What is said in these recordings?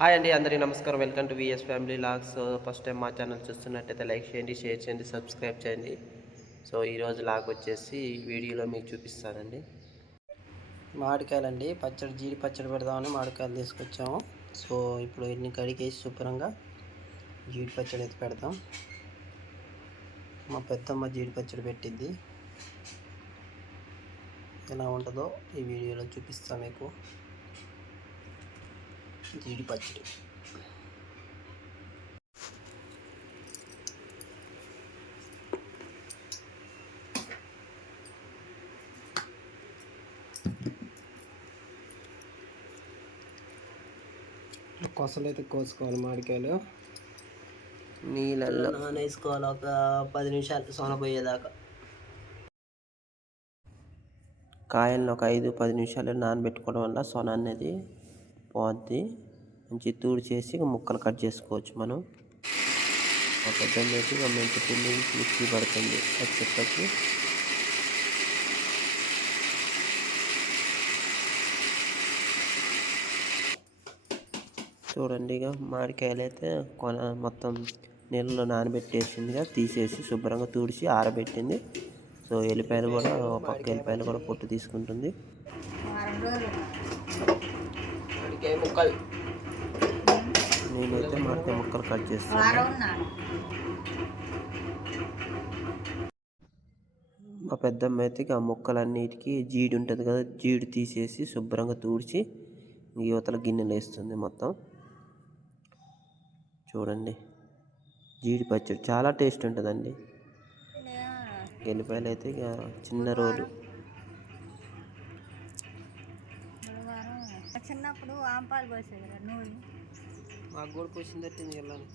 Hi అండి, అందరికీ నమస్కారం. Welcome to VS family vlogs. First time మా ఛానల్ చూస్తున్నట్టయితే లైక్ చేయండి, షేర్ చేయండి, సబ్స్క్రైబ్ చేయండి. సో ఈరోజు లాగ్ వచ్చేసి వీడియోలో మీకు చూపిస్తానండి. మామిడికాయలండి, పచ్చడి జీడి పచ్చడి పెడదామని మామిడికాయలు తీసుకొచ్చాము. సో ఇప్పుడు ఇన్ని కడిగేసి శుభ్రంగా జీడి పచ్చడి అయితే పెడతాం. మా పెద్దమ్మ జీడి పచ్చడి పెట్టింది, ఎలా ఉంటుందో ఈ వీడియోలో చూపిస్తాను మీకు. జీడి పచ్చడి కొసలు అయితే కోసుకోవాలి. మామిడికాయలు నీళ్ళల్లో నానేసుకోవాలి ఒక 10 నిమిషాలు సోనపోయేదాకా. కాయలను ఒక 5-10 నిమిషాలు నానబెట్టుకోవడం వల్ల సొన అనేది పోద్ది. మంచి తూడు చేసి ముక్కలు కట్ చేసుకోవచ్చు. మనం ఒక పెద్ద వేసి మంచి పిండి మిక్సీ పడుతుంది చెక్కకి. చూడండి, ఇక మామిడికాయలు అయితే మొత్తం నీళ్ళలో నానబెట్టేసిందిగా తీసేసి శుభ్రంగా తుడిచి ఆరబెట్టింది. సో ఎల్లిపాయలు కూడా పక్క ఎల్లిపాయలు కూడా పొట్టు తీసుకుంటుంది. నేనైతే మామిడికాయ ముక్కలు కట్ చేస్తాను. మా పెద్దమ్మ అయితే ఆ ముక్కలన్నిటికీ జీడి ఉంటుంది కదా, జీడి తీసేసి శుభ్రంగా తుడిచి యువతల గిన్నెలు వేస్తుంది మొత్తం. చూడండి, జీడి పచ్చడి చాలా టేస్ట్ ఉంటుందండి. ఎల్లిపాయలు అయితే ఇక చిన్న రోలు. చిన్నప్పుడు ఆంపాలు పోసేది కదా, నూనె మాకు కూడా పోసింది తట్టింది వెళ్ళాను.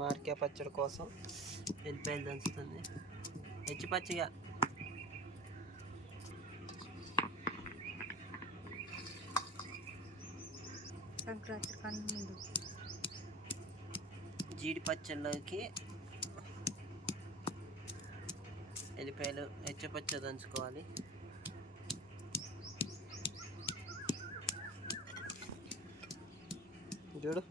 మామిడికాయ పచ్చడి కోసం ఎల్లిపాయలు దంచుతుంది పచ్చిగా. సంక్రాంతి కన్నా ముందు జీడి పచ్చళ్ళకి ఎల్లిపాయలు పచ్చ దంచుకోవాలి. చూడు,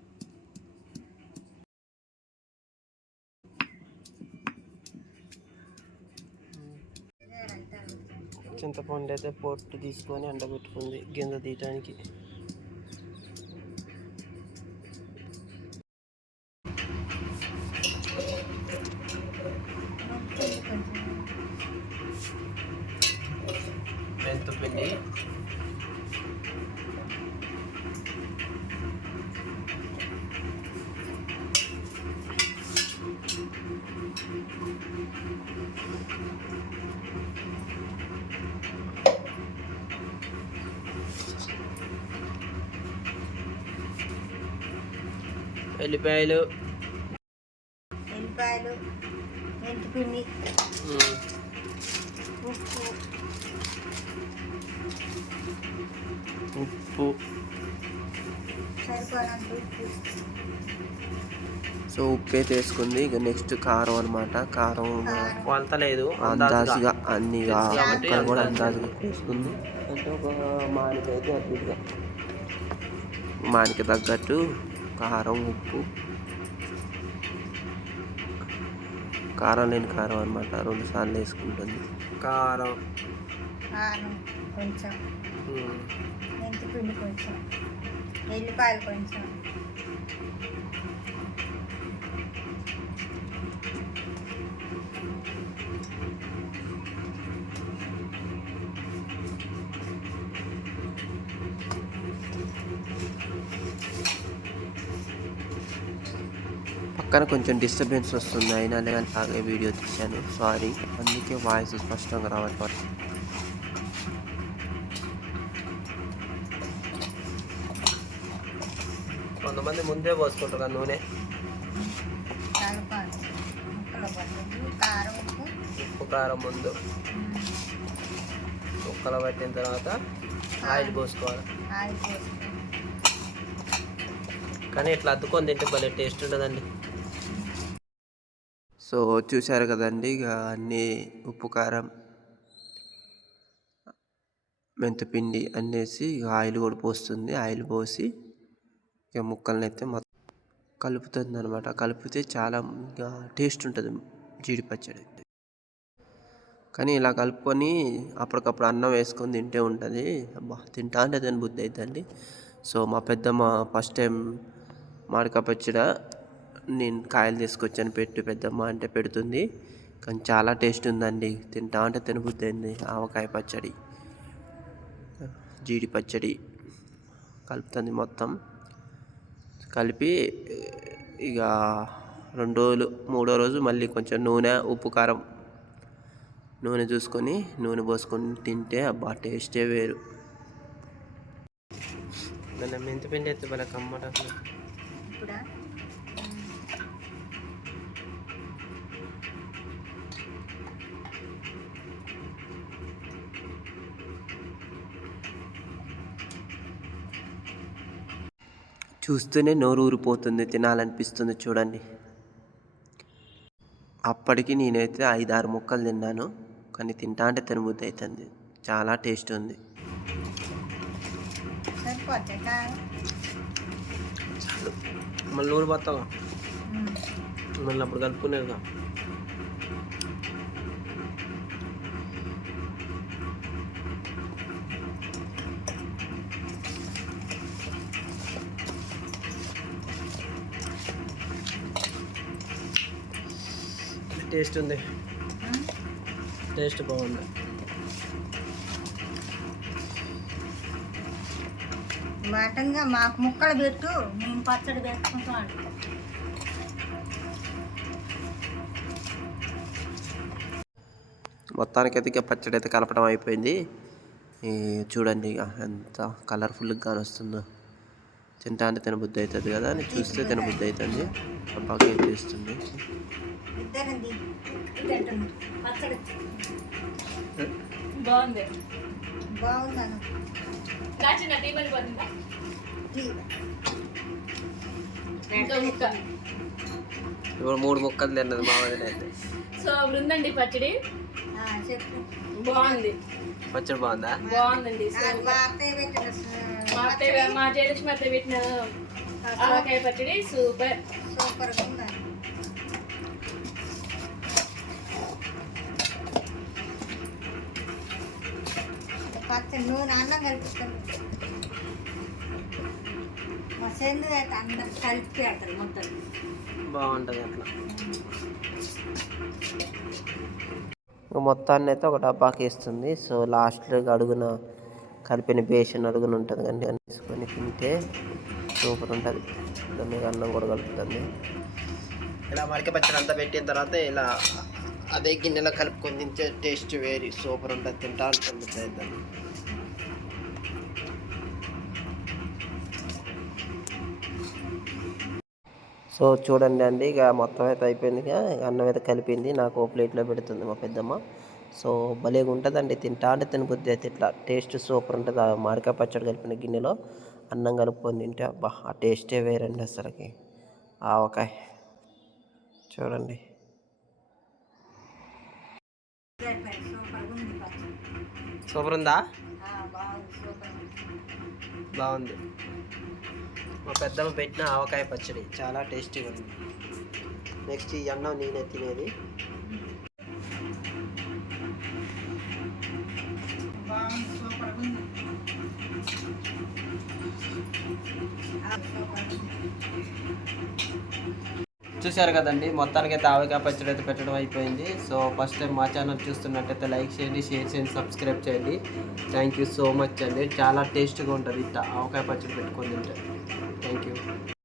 చింతపండు అయితే పొట్టు తీసుకొని ఎండబెట్టుకుంది గింజ తీయటానికి. మెంతుపిండి, ఎల్లిపాయలు, మెంతిపిండి, ఉప్పు. సరిపోయినంత ఉప్పు. సో ఉప్పు అయితే వేసుకుంది. ఇక నెక్స్ట్ కారం అనమాట. కారం కొలత లేదు, అందాజుగా అన్ని ముక్కలు కూడా అందాజుగా వేసుకుంది. అంటే ఒక మానికి అయితే అద్భుతంగా మానికి తగ్గట్టు కారం, ఉప్పు. కారం లేని కారం అనమాట, 2 సార్లు వేసుకుంటుంది. కారం కొంచెం, మెంతిపిండి కొంచెం, ఎల్లిపాయలు కొంచెం. పక్కన కొంచెం డిస్టర్బెన్స్ వస్తుంది, అయినా అలాగే వీడియో తీశాను, సారీ. అందుకే వాయిస్ స్పష్టంగా రావట్లేదు. కొంతమంది ముందే పోసుకుంటారు నూనె. ఉప్పు కారం ముందు, ఒక ముక్కలు పట్టిన తర్వాత ఆయిల్ పోసుకోవాలి. ఆయిల్ పోసుకొని కానీ ఇట్లా అద్దుకొని తింటే భలే టేస్ట్ ఉండదండి. సో చూశారు కదండి, ఇక అన్నీ ఉప్పు కారం మెంతిపిండి అన్నేసి ఇక ఆయిల్ కూడా పోస్తుంది. ఆయిల్ పోసి ఇక ముక్కల్ని అయితే మొత్తం కలుపుతుంది అనమాట. కలిపితే చాలా ఇంకా టేస్ట్ ఉంటుంది జీడి పచ్చడి. కానీ ఇలా కలుపుకొని అప్పటికప్పుడు అన్నం వేసుకొని తింటే ఉంటుంది. అబ్బా, తింటా అంటే దాని బుద్ధి అవుతుంది. సో మా పెద్దమ్మ ఫస్ట్ టైం మామిడికాయ పచ్చడి నేను కాయలు తీసుకొచ్చాను పెద్దమ్మ అంటే పెడుతుంది. కానీ చాలా టేస్ట్ ఉందండి. తింటా అంటే తినబుద్ధి అయింది. ఆవకాయ పచ్చడి, జీడి పచ్చడి కలుపుతుంది. మొత్తం కలిపి ఇక 2 రోజులు 3వ రోజు మళ్ళీ కొంచెం నూనె, ఉప్పు, కారం, నూనె చూసుకొని నూనె పోసుకొని తింటే అబ్బా టేస్టే వేరు. దాన్ని మెంతిపిండి ఎత్తి భలే కమ్మట. ఇప్పుడు చూస్తూనే నోరు ఊరిపోతుంది, తినాలనిపిస్తుంది చూడండి. అప్పటికి నేనైతే 5-6 ముక్కలు తిన్నాను. కానీ తింటా అంటే తినబుద్ధి అవుతుంది. చాలా టేస్ట్ ఉంది. సరిపోతే కాదు. మళ్ళీ నూనె పోతావా? మళ్ళీ అప్పుడు కలుపుకునేదిగా. టేస్ట్ ఉంది, టేస్ట్ బాగుంది. మటన్గా మాకు ముక్కలు పెట్టు, మేము పచ్చడి పెట్టుకుంటాం. మొత్తానికైతే ఇక పచ్చడి అయితే కలపడం అయిపోయింది. చూడండి ఇక ఎంత కలర్ఫుల్గా వస్తుందో. తింటా అంటే తినబుద్ధి అవుతుంది కదా అని చూస్తే తినబుద్ధి అవుతుంది. అబ్బాకి ఏం చేస్తుంది. బాగుంది. ఇప్పుడు 3 ముక్కలు తిన్నది మా వదిన అయితే. సో అప్పుడు ఉందండి పచ్చడి. బాగుంది. పచ్చడి బాగుందా? బాగుందండి. మా జయలక్ష్మి అత్తయ్య పెట్టిన ఆవకాయ పచ్చడి సూపర్. సూపర్గా ఉందండి. పచ్చడి నూనె అన్నం కలుపుతాను. మా సెందు అయితే అందరు కలిపి పెడతారు మొత్తం. బాగుంటుంది అట్లా. మొత్తాన్ని అయితే ఒక డబ్బాకి వేస్తుంది. సో లాస్ట్లో అడుగున కలిపిన బేషన్ అడుగున ఉంటుంది కండి, అని తీసుకొని తింటే సూపర్ ఉంటుంది. దాన్ని అన్నం కూడా కలుపుతుంది. ఇలా మరిక పచ్చడి అంతా పెట్టిన తర్వాత ఇలా అదే గిన్నెలో కలుపుకొని తింటే టేస్ట్ వేరు సూపర్ ఉంటుంది. తింటా ఉంటుంది. సో చూడండి అండి, ఇక మొత్తం అయితే అయిపోయింది. ఇక అన్నం అయితే కలిపింది, నాకు ప్లేట్లో పెడుతుంది మా పెద్దమ్మ. సో భలేగా ఉంటుందండి. తింటా అంటే తినబుద్ధి అయితే ఇట్లా టేస్ట్ సూపర్ ఉంటుంది. ఆ మామిడికాయ పచ్చడి కలిపిన గిన్నెలో అన్నం కలుపుకొని తింటే అబ్బా ఆ టేస్టే వేరండి అసలుకి. ఆవకాయ చూడండి. సూపర్ ఉందా? బాగుంది. మా పెద్దమ్మ పెట్టిన ఆవకాయ పచ్చడి చాలా టేస్టీగా ఉంది. నెక్స్ట్ ఈ అన్నం నేనే తినేది. చూశారు కదండి, మొత్తానికి అయితే ఆవకాయ పచ్చడి అయితే పెట్టడం అయిపోయింది. సో ఫస్ట్ టైం మా ఛానల్ చూస్తున్నట్టయితే లైక్ చేయండి, షేర్ చేయండి, సబ్స్క్రైబ్ చేయండి. థ్యాంక్ యూ సో మచ్ అండి. చాలా టేస్ట్గా ఉంటుంది ఇట్లా ఆవకాయ పచ్చడి పెట్టుకొని తింటే. Thank you.